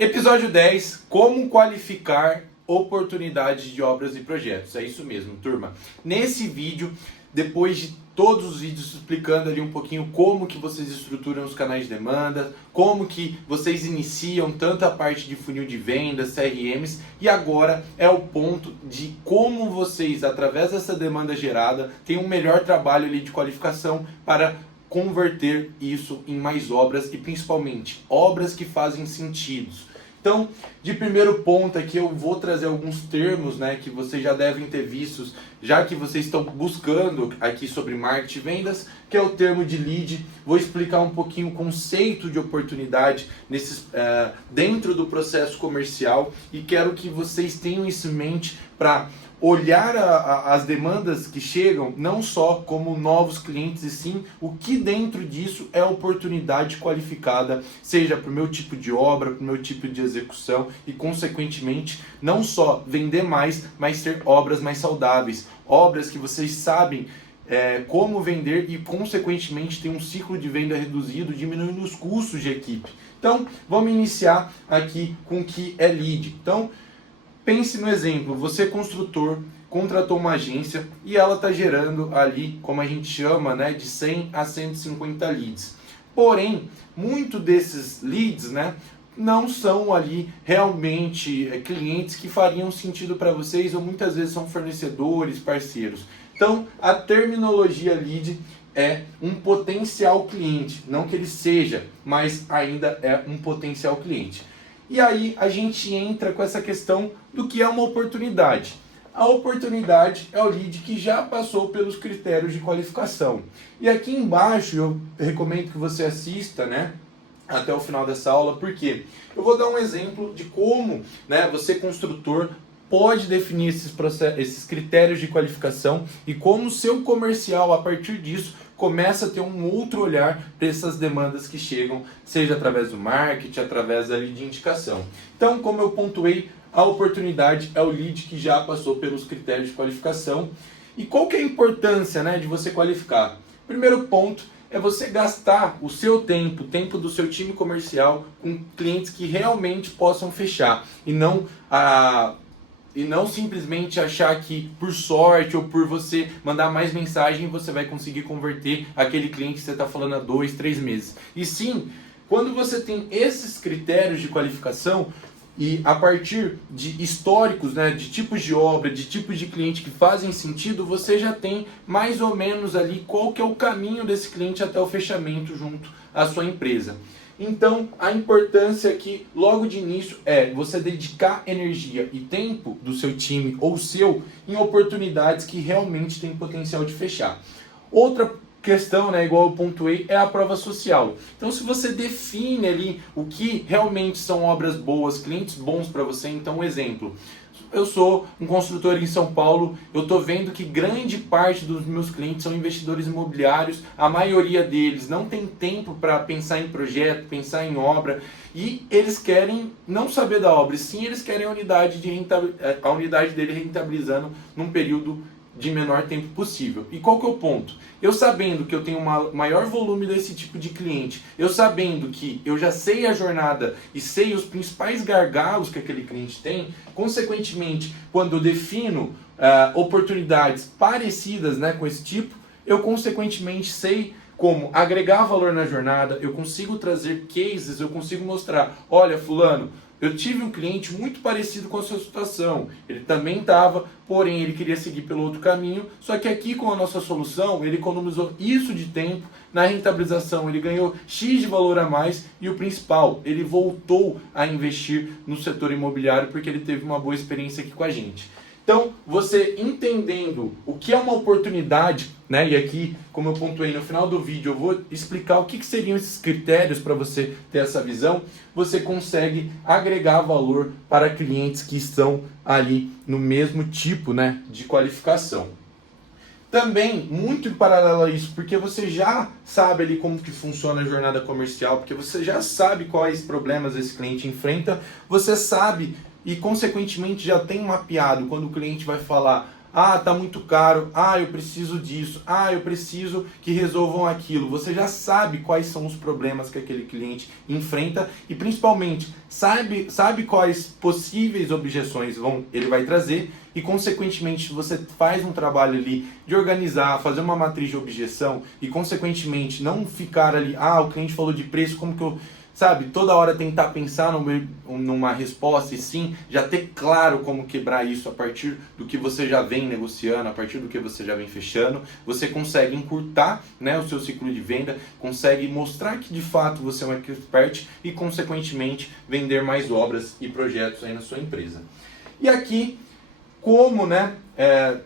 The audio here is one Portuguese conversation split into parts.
Episódio 10, como qualificar oportunidades de obras e projetos. É isso mesmo, turma. Nesse vídeo, depois de todos os vídeos explicando ali um pouquinho como que vocês estruturam os canais de demanda, como que vocês iniciam tanto a parte de funil de vendas, CRMs, e agora é o ponto de como vocês, através dessa demanda gerada, têm um melhor trabalho ali de qualificação para converter isso em mais obras e principalmente obras que fazem sentido. Então, de primeiro ponto aqui eu vou trazer alguns termos, que vocês já devem ter vistos, já que vocês estão buscando aqui sobre marketing e vendas, que é o termo de lead. Vou explicar um pouquinho o conceito de oportunidade dentro do processo comercial e quero que vocês tenham isso em mente para olhar as demandas que chegam não só como novos clientes, e sim o que dentro disso é oportunidade qualificada, seja para o meu tipo de obra, para o meu tipo de execução e, consequentemente, não só vender mais, mas ter obras mais saudáveis, obras que vocês sabem como vender e, consequentemente, ter um ciclo de venda reduzido, diminuindo os custos de equipe. Então, vamos iniciar aqui com o que é lead. Então, pense no exemplo, você construtor contratou uma agência e ela está gerando ali, como a gente chama, de 100 a 150 leads. Porém, muito desses leads, não são ali realmente clientes que fariam sentido para vocês, ou muitas vezes são fornecedores, parceiros. Então, a terminologia lead é um potencial cliente, não que ele seja, mas ainda é um potencial cliente. E aí a gente entra com essa questão do que é uma oportunidade. A oportunidade é o lead que já passou pelos critérios de qualificação. E aqui embaixo eu recomendo que você assista, até o final dessa aula, porque eu vou dar um exemplo de como, você construtor pode definir esses critérios de qualificação e como o seu comercial, a partir disso, começa a ter um outro olhar para essas demandas que chegam, seja através do marketing, através ali de indicação. Então, como eu pontuei, a oportunidade é o lead que já passou pelos critérios de qualificação. E qual que é a importância, de você qualificar? Primeiro ponto é você gastar o seu tempo, o tempo do seu time comercial com clientes que realmente possam fechar e não simplesmente achar que por sorte ou por você mandar mais mensagem você vai conseguir converter aquele cliente que você está falando há 2, 3 meses. E sim, quando você tem esses critérios de qualificação e a partir de históricos, de tipos de obra, de tipos de cliente que fazem sentido, você já tem mais ou menos ali qual que é o caminho desse cliente até o fechamento junto à sua empresa. Então, a importância aqui, logo de início, é você dedicar energia e tempo do seu time ou seu em oportunidades que realmente têm potencial de fechar. Outra questão, igual eu pontuei, é a prova social. Então, se você define ali o que realmente são obras boas, clientes bons para você, então, um exemplo. Eu sou um construtor em São Paulo, eu estou vendo que grande parte dos meus clientes são investidores imobiliários, a maioria deles não tem tempo para pensar em projeto, pensar em obra, e eles querem não saber da obra, sim eles querem a unidade dele rentabilizando num período de menor tempo possível. E qual que é o ponto? Eu sabendo que eu tenho um maior volume desse tipo de cliente, eu sabendo que eu já sei a jornada e sei os principais gargalos que aquele cliente tem, consequentemente, quando eu defino oportunidades parecidas com esse tipo, eu consequentemente sei como agregar valor na jornada, eu consigo trazer cases, eu consigo mostrar, olha fulano, eu tive um cliente muito parecido com a sua situação, ele também estava, porém ele queria seguir pelo outro caminho, só que aqui com a nossa solução ele economizou isso de tempo, na rentabilização ele ganhou X de valor a mais e o principal, ele voltou a investir no setor imobiliário porque ele teve uma boa experiência aqui com a gente. Então, você entendendo o que é uma oportunidade, e aqui, como eu pontuei no final do vídeo, eu vou explicar o que seriam esses critérios para você ter essa visão, você consegue agregar valor para clientes que estão ali no mesmo tipo de qualificação. Também, muito em paralelo a isso, porque você já sabe ali como que funciona a jornada comercial, porque você já sabe quais problemas esse cliente enfrenta, você sabe e consequentemente já tem mapeado quando o cliente vai falar Ah, tá muito caro. Ah, eu preciso disso. Ah, eu preciso que resolvam aquilo. Você já sabe quais são os problemas que aquele cliente enfrenta e principalmente sabe quais possíveis objeções ele vai trazer e consequentemente você faz um trabalho ali de organizar, fazer uma matriz de objeção e consequentemente não ficar ali, o cliente falou de preço, como que eu... Sabe, toda hora tentar pensar numa resposta e sim, já ter claro como quebrar isso a partir do que você já vem negociando, a partir do que você já vem fechando, você consegue encurtar, né, o seu ciclo de venda, consegue mostrar que de fato você é um expert e consequentemente vender mais obras e projetos aí na sua empresa. E aqui, como, né,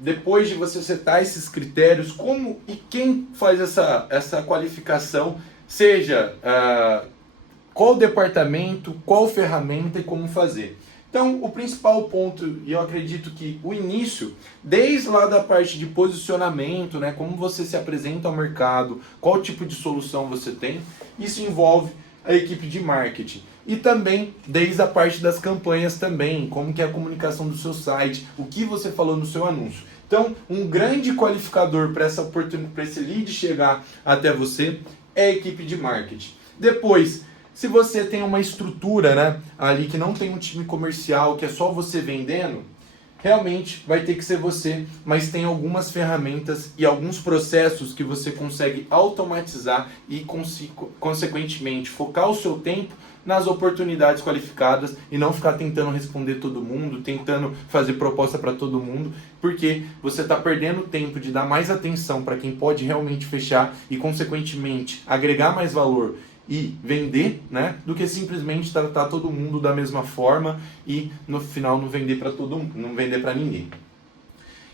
depois de você setar esses critérios, como e quem faz essa qualificação, seja... qual departamento, qual ferramenta e como fazer. Então, o principal ponto, e eu acredito que o início, desde lá da parte de posicionamento, né, como você se apresenta ao mercado, qual tipo de solução você tem, isso envolve a equipe de marketing. E também, desde a parte das campanhas também, como que é a comunicação do seu site, o que você falou no seu anúncio. Então, um grande qualificador para esse lead chegar até você é a equipe de marketing. Depois, se você tem uma estrutura, né, ali que não tem um time comercial, que é só você vendendo, realmente vai ter que ser você, mas tem algumas ferramentas e alguns processos que você consegue automatizar e, consequentemente, focar o seu tempo nas oportunidades qualificadas e não ficar tentando responder todo mundo, tentando fazer proposta para todo mundo, porque você está perdendo tempo de dar mais atenção para quem pode realmente fechar e, consequentemente, agregar mais valor e vender, né, do que simplesmente tratar todo mundo da mesma forma e no final não vender para todo mundo, não vender para ninguém.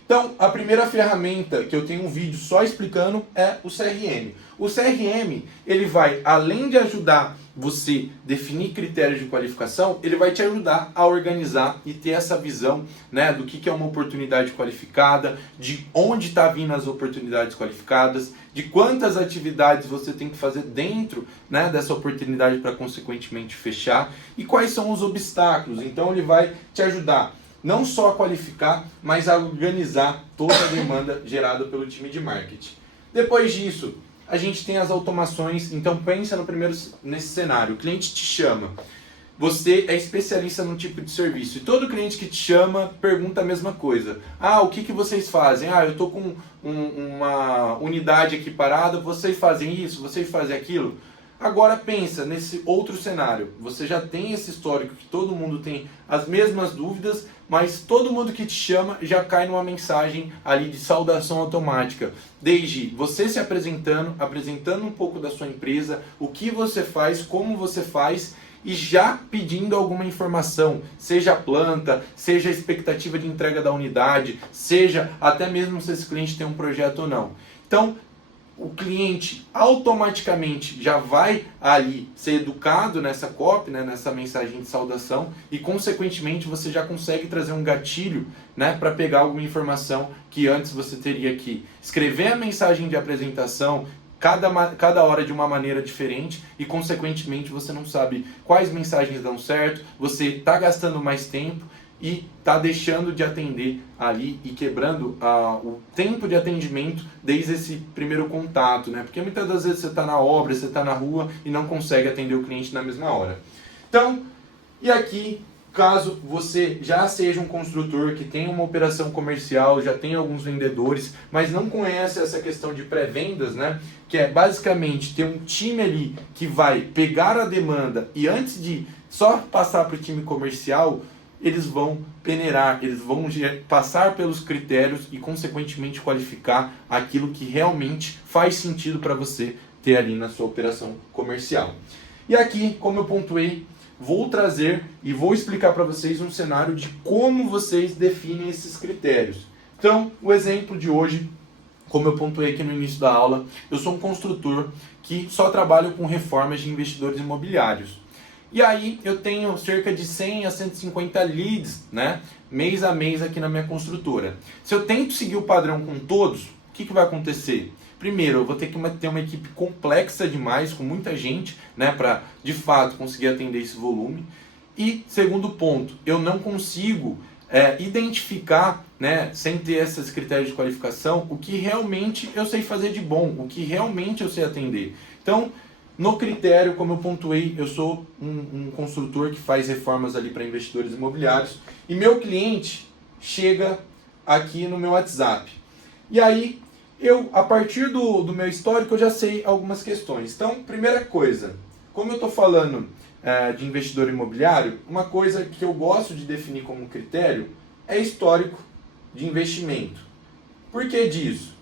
Então, a primeira ferramenta que eu tenho um vídeo só explicando é o CRM. O CRM, ele vai, além de ajudar você definir critérios de qualificação, ele vai te ajudar a organizar e ter essa visão, né, do que é uma oportunidade qualificada, de onde está vindo as oportunidades qualificadas, de quantas atividades você tem que fazer dentro, né, dessa oportunidade para consequentemente fechar e quais são os obstáculos. Então ele vai te ajudar não só a qualificar, mas a organizar toda a demanda gerada pelo time de marketing. Depois disso, a gente tem as automações. Então pensa nesse cenário, o cliente te chama, você é especialista no tipo de serviço e todo cliente que te chama pergunta a mesma coisa. O que vocês fazem? Eu estou com uma unidade aqui parada, vocês fazem isso, vocês fazem aquilo? Agora pensa nesse outro cenário, você já tem esse histórico que todo mundo tem as mesmas dúvidas, mas todo mundo que te chama já cai numa mensagem ali de saudação automática. Desde você se apresentando um pouco da sua empresa, o que você faz, como você faz e já pedindo alguma informação, seja a planta, seja a expectativa de entrega da unidade, seja até mesmo se esse cliente tem um projeto ou não. Então, o cliente automaticamente já vai ali ser educado nessa copy, né, nessa mensagem de saudação e consequentemente você já consegue trazer um gatilho, né, para pegar alguma informação que antes você teria que escrever a mensagem de apresentação cada hora de uma maneira diferente e consequentemente você não sabe quais mensagens dão certo, você está gastando mais tempo e está deixando de atender ali e quebrando o tempo de atendimento desde esse primeiro contato, né? Porque muitas das vezes você está na obra, você está na rua e não consegue atender o cliente na mesma hora. Então, e aqui, caso você já seja um construtor que tem uma operação comercial, já tem alguns vendedores, mas não conhece essa questão de pré-vendas, né? Que é basicamente ter um time ali que vai pegar a demanda e antes de só passar para o time comercial, eles vão peneirar, eles vão passar pelos critérios e consequentemente qualificar aquilo que realmente faz sentido para você ter ali na sua operação comercial. E aqui, como eu pontuei, vou trazer e vou explicar para vocês um cenário de como vocês definem esses critérios. Então, o exemplo de hoje, como eu pontuei aqui no início da aula, eu sou um construtor que só trabalho com reformas de investidores imobiliários. E aí eu tenho cerca de 100 a 150 leads, né, mês a mês aqui na minha construtora. Se eu tento seguir o padrão com todos, o que vai acontecer? Primeiro, eu vou ter que ter uma equipe complexa demais, com muita gente, né, para de fato conseguir atender esse volume. E segundo ponto, eu não consigo identificar, né, sem ter esses critérios de qualificação, o que realmente eu sei fazer de bom, o que realmente eu sei atender. Então, no critério, como eu pontuei, eu sou um construtor que faz reformas ali para investidores imobiliários e meu cliente chega aqui no meu WhatsApp. E aí, a partir do meu histórico, eu já sei algumas questões. Então, primeira coisa, como eu estou falando de investidor imobiliário, uma coisa que eu gosto de definir como critério é histórico de investimento. Por que disso?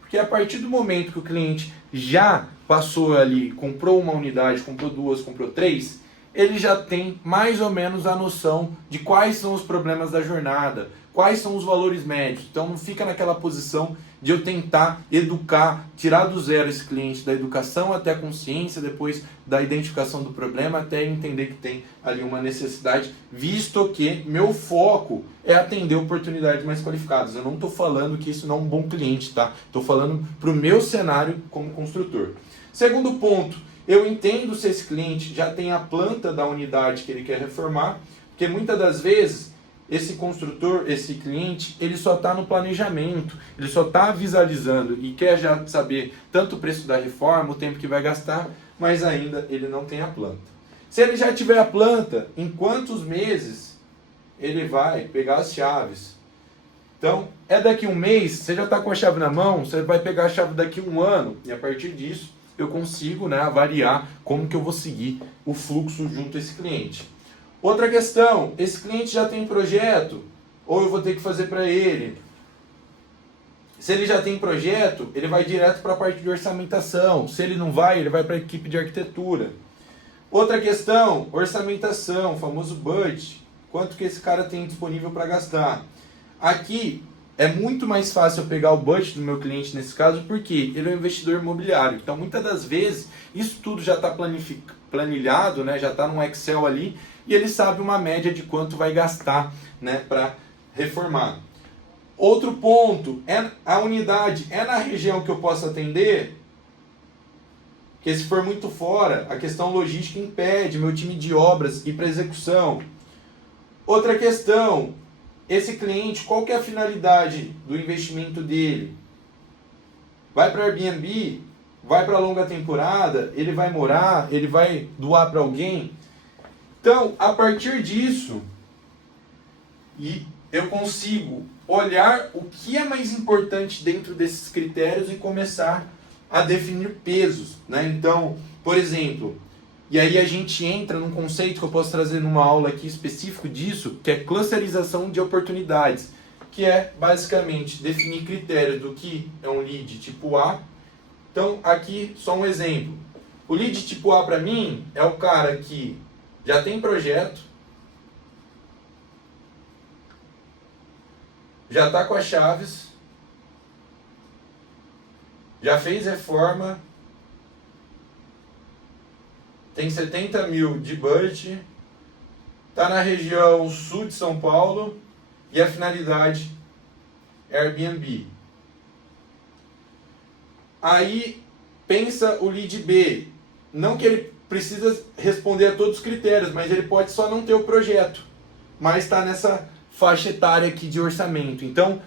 Porque a partir do momento que o cliente já passou ali, comprou uma unidade, comprou duas, comprou três, ele já tem mais ou menos a noção de quais são os problemas da jornada, quais são os valores médios. Então não fica naquela posição de eu tentar educar, tirar do zero esse cliente da educação até a consciência, depois da identificação do problema até entender que tem ali uma necessidade, visto que meu foco é atender oportunidades mais qualificadas. Eu não estou falando que isso não é um bom cliente, tá? Estou falando para o meu cenário como construtor. Segundo ponto, eu entendo se esse cliente já tem a planta da unidade que ele quer reformar, porque muitas das vezes esse construtor, esse cliente, ele só está no planejamento, ele só está visualizando e quer já saber tanto o preço da reforma, o tempo que vai gastar, mas ainda ele não tem a planta. Se ele já tiver a planta, em quantos meses ele vai pegar as chaves? Então, daqui um mês, você já está com a chave na mão, você vai pegar a chave daqui um ano, e a partir disso eu consigo, né, avaliar como que eu vou seguir o fluxo junto a esse cliente. Outra questão, esse cliente já tem projeto ou eu vou ter que fazer para ele? Se ele já tem projeto, ele vai direto para a parte de orçamentação. Se ele não vai, ele vai para a equipe de arquitetura. Outra questão, orçamentação, famoso budget. Quanto que esse cara tem disponível para gastar? Aqui é muito mais fácil eu pegar o budget do meu cliente nesse caso, porque ele é um investidor imobiliário. Então, muitas das vezes, isso tudo já está planilhado, né? Já está no Excel ali, e ele sabe uma média de quanto vai gastar, né, para reformar. Outro ponto, a unidade é na região que eu posso atender? Porque se for muito fora, a questão logística impede meu time de obras ir para execução. Outra questão, esse cliente, qual que é a finalidade do investimento dele? Vai para Airbnb? Vai para longa temporada? Ele vai morar? Ele vai doar para alguém? Então, a partir disso, eu consigo olhar o que é mais importante dentro desses critérios e começar a definir pesos, né? Então, por exemplo, e aí a gente entra num conceito que eu posso trazer numa aula aqui específico disso, que é clusterização de oportunidades, que é basicamente definir critérios do que é um lead tipo A. Então, aqui só um exemplo. O lead tipo A para mim é o cara que já tem projeto, já está com as chaves, já fez reforma, tem 70 mil de budget, está na região sul de São Paulo e a finalidade é Airbnb. Aí pensa o lead B, não que ele precisa responder a todos os critérios, mas ele pode só não ter o projeto, mas está nessa faixa etária aqui de orçamento. Então,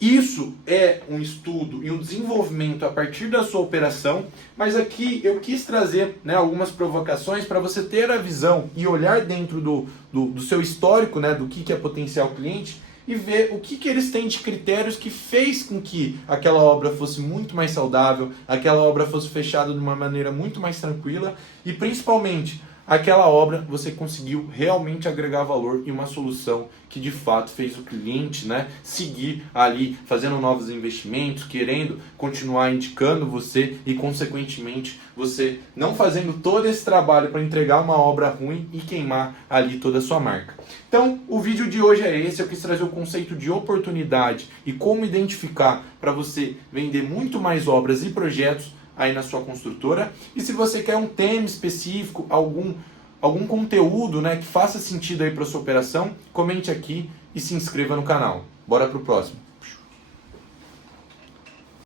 isso é um estudo e um desenvolvimento a partir da sua operação, mas aqui eu quis trazer, né, algumas provocações para você ter a visão e olhar dentro do seu histórico, né, do que é potencial cliente, e ver o que eles têm de critérios que fez com que aquela obra fosse muito mais saudável, aquela obra fosse fechada de uma maneira muito mais tranquila e principalmente aquela obra você conseguiu realmente agregar valor e uma solução que de fato fez o cliente, né, seguir ali fazendo novos investimentos, querendo continuar indicando você e consequentemente você não fazendo todo esse trabalho para entregar uma obra ruim e queimar ali toda a sua marca. Então o vídeo de hoje é esse, eu quis trazer o conceito de oportunidade e como identificar para você vender muito mais obras e projetos aí na sua construtora. E se você quer um tema específico, algum conteúdo, né, que faça sentido aí para sua operação, comente aqui e se inscreva no canal. Bora pro próximo.